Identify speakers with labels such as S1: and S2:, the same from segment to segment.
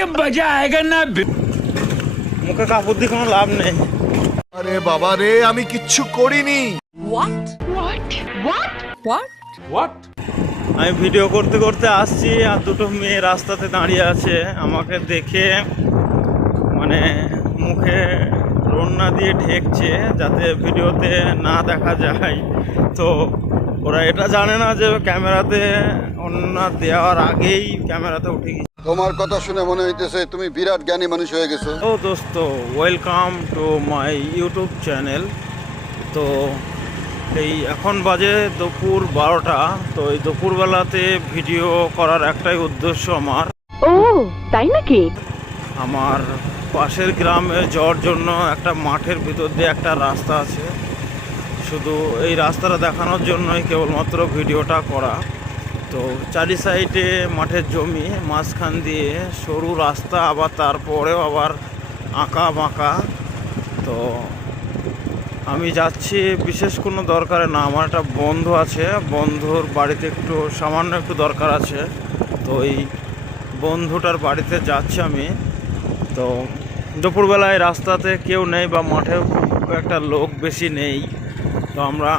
S1: मजा आएगा ना
S2: মুখে কাপড় দিয়ে কোনো লাভ নেই
S3: আরে বাবা রে আমি কিচ্ছু করিনি
S2: আমি ভিডিও করতে করতে আসছি আর দুটো মেয়ে রাস্তাতে দাঁড়িয়ে আছে আমাকে দেখে মানে মুখে রন্না দিয়ে ঢেকছে যাতে ভিডিওতে না দেখা যায় তো ওরা এটা জানে না যে ক্যামেরাতে অন্যা দেওয়ার আগেই ক্যামেরাতে উঠে গেছে
S4: তোমার কথা শুনে মনে হইতেছে তুমি বিরাট জ্ঞানী মানুষ হয়ে গেছো।
S2: ও দোস্ত welcome to my YouTube channel তো এই এখন বাজে দুপুর বারোটা তো এই দুপুরবেলাতে ভিডিও করার একটাই উদ্দেশ্য আমার।
S5: ও তাই নাকি?
S2: আমার পাশের গ্রামে যাওয়ার জন্য একটা মাঠের ভিতর দিয়ে একটা রাস্তা আছে। শুধু এই রাস্তাটা দেখানোর জন্যই কেবলমাত্র ভিডিওটা করা। তো চারি সাইডে মাঠের জমি, মাঝখান দিয়ে সরু রাস্তা, আবার তারপরেও আবার আঁকা বাঁকা। তো আমি যাচ্ছি, বিশেষ কোনো দরকারে না, আমার একটা বন্ধু আছে, বন্ধুর বাড়িতে একটু, সামান্য একটু দরকার আছে। তো এই বন্ধুটার বাড়িতে যাচ্ছি আমি। তো দুপুরবেলায় রাস্তাতে কেউ নেই বা মাঠেও একটা লোক বেশি নেই। তো আমরা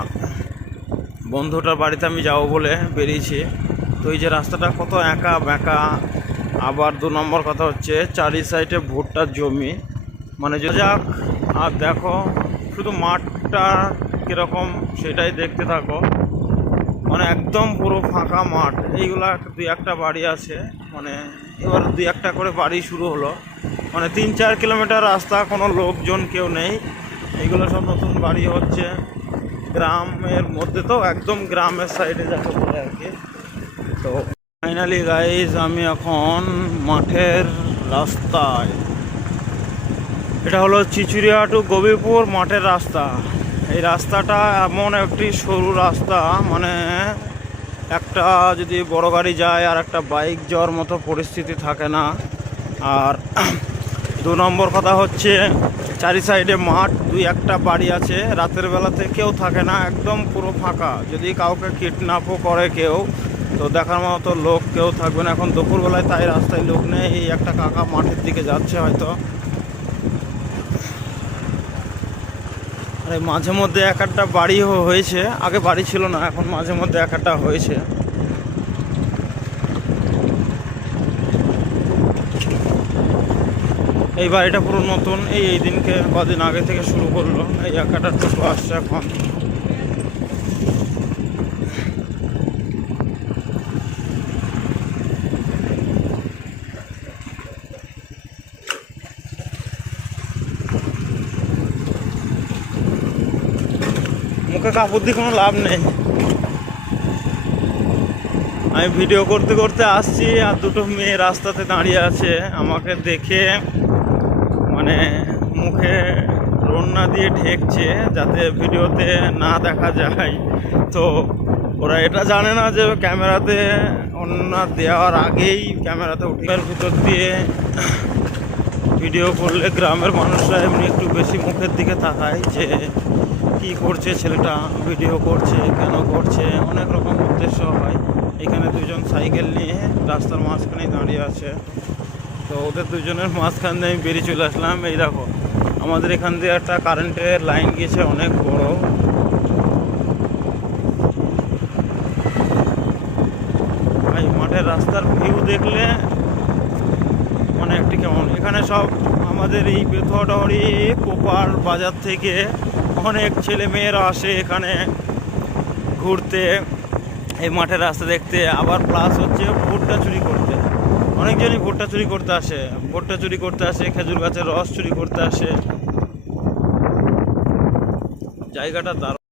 S2: বন্ধুটার বাড়িতে আমি যাব বলে বেরিয়েছি। তো এই যে রাস্তাটা কত একা বেঁকা। আবার দু নম্বর কথা হচ্ছে, চারি সাইডে ভুট্টার জমি। মানে যে যাক, আর দেখো, শুধু মাঠটা কীরকম সেটাই দেখতে থাকো। মানে একদম পুরো ফাঁকা মাঠ। এইগুলা দুই একটা বাড়ি আছে। মানে এবার দুই একটা করে বাড়ি শুরু হলো। মানে তিন চার কিলোমিটার রাস্তা, কোনো লোকজন কেউ নেই। এগুলো সব নতুন বাড়ি হচ্ছে। গ্রামের মধ্যে তো একদম গ্রামের সাইডে যাকে বলে আর কি। তো ফাইনালি গাইজ আমি এখন মাঠের রাস্তায়। এটা হলো চিচুরিয়া টু গবিপুর মাঠের রাস্তা। এই রাস্তাটা এমন একটি সরু রাস্তা মানে একটা যদি বড় গাড়ি যায় আর একটা বাইক যাওয়ার মতো পরিস্থিতি থাকে না। আর দু নম্বর কথা হচ্ছে, চারি সাইডে মাঠ, দুই একটা বাড়ি আছে, রাতের বেলাতে কেউ থাকে না, একদম পুরো ফাঁকা। যদি কাউকে কিডন্যাপও করে কেউ, তো দেখার মতো লোক কেউ থাকবে না। এখন দুপুরবেলায় তাই রাস্তায় লোক নেই, এই একটা কাকা মাঠের দিকে যাচ্ছে হয়তো। আর মাঝে মধ্যে এক একটা বাড়ি হয়েছে, আগে বাড়ি ছিল না, এখন মাঝে মধ্যে এক একটা হয়েছে। এই বাড়িটা পুরো নতুন, এই এই দিনকে কদিন আগে থেকে শুরু করল। এই একটা টোটো আসছে এখন। মুখে কাপড় দিয়ে কোনো লাভ নেই। আমি ভিডিও করতে করতে আসছি আর দুটো মেয়ে রাস্তাতে দাঁড়িয়ে আছে। আমাকে দেখে মানে মুখে রন্না দিয়ে ঢেকছে যাতে ভিডিওতে না দেখা যায়। তো ওরা এটা জানে না যে ক্যামেরাতে অন্য দেওয়ার আগেই ক্যামেরাতে উঠে ভিতর দিয়ে ভিডিও করলে গ্রামের মানুষরা এমনি একটু বেশি মুখের দিকে তাকায় যে কি করছে ছেলেটা, ভিডিও করছে, কেন করছে, অনেক রকম উদ্দেশ্য হয়। এখানে দুজন সাইকেল নিয়ে রাস্তার মাঝখানে দাঁড়িয়ে আছে। তো ওদের দুজনের মাঝখান দিয়ে আমি বেরিয়ে চলে আসলাম। এই দেখো, আমাদের এখান দিয়ে একটা কারেন্টের লাইন গিয়েছে অনেক বড়। ভাই, মাঠের রাস্তার ভিউ দেখলে মানে একটি কেমন? এখানে সব আমাদের এই বেথুয়াডহরি, কোপার বাজার থেকে অনেক ছেলে মেয়েরা আসে এখানে ঘুরতে। এই মাঠের রাস্তা দেখতে। আবার প্লাস হচ্ছে ভুট্টা চুরি করতে। অনেকজনই ভুট্টা চুরি করতে আসে, ভুট্টা চুরি করতে আসে, খেজুর গাছের রস চুরি করতে আসে। জায়গাটা দারুণ।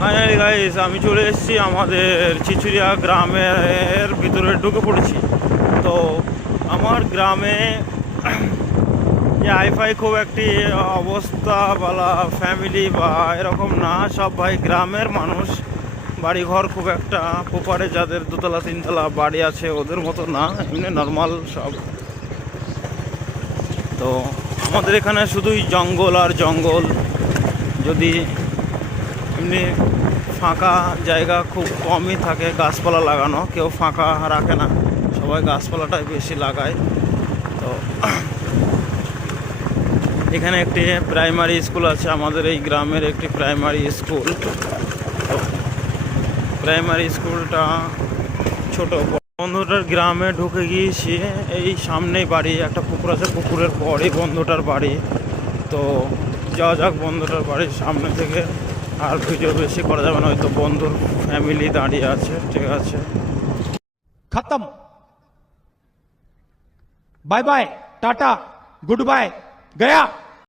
S2: ফাইনালি গাইস আমি চলে এসেছি আমাদের চিচুরিয়া গ্রামের ভিতরে ঢুকে পড়েছি। তো আমার গ্রামে যে হাইফাই খুব একটি অবস্থা, বলা ফ্যামিলি বা এরকম না, সব ভাই গ্রামের মানুষ। বাড়িঘর খুব একটা পোপারে যাদের দোতলা, তিনতলা বাড়ি আছে ওদের মতো না, এমনি নর্মাল সব। তো আমাদের এখানে শুধুই জঙ্গল আর জঙ্গল। যদি এমনি ফাঁকা জায়গা খুব কমই থাকে গাছপালা লাগানো, কেউ ফাঁকা রাখে না, সবাই গাছপালাটাই বেশি লাগায়। তো এখানে একটি প্রাইমারি স্কুল আছে, আমাদের এই গ্রামের একটি প্রাইমারি স্কুল প্রাইমারি স্কুলটা ছোট। বন্ধুটার গ্রামে ঢুকে গিয়েছি। এই সামনেই বাড়ি, একটা পুকুর আছে পুকুরের পরে বন্ধুটার বাড়ি। তো যাওয়া যাক বন্ধুটার বাড়ির সামনে থেকে। আর ভিডিও বেশি করা যাবে না, হয়তো বন্ধুর ফ্যামিলি দাঁড়িয়ে আছে, ঠিক আছে।
S1: খতম। বাই বাই টাটা গুড বাই গয়া